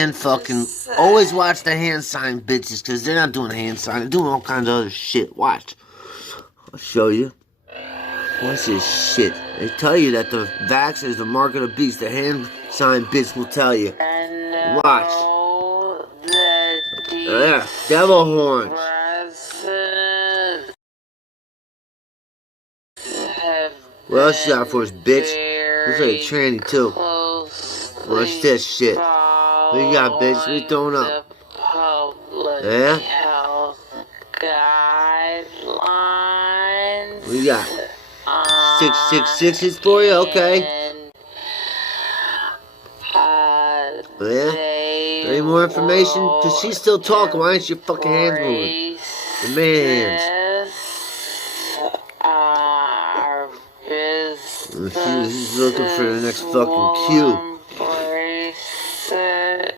hand fucking. Always watch the hand sign bitches, because they're not doing hand sign. They're doing all kinds of other shit. Watch. I'll show you. What's this shit? They tell you that the vax is the mark of the beast. The hand sign bitch will tell you. Watch. Yeah, devil horns. What else you got for us, bitch? Looks like a tranny, too. Watch this shit. What you got, bitch? What you throwing up? Yeah? What you got? 666s for you? Okay. Yeah? Any more information? Because she's still talking. Why aren't your fucking hands moving? The man hands. She's looking for the next fucking cue.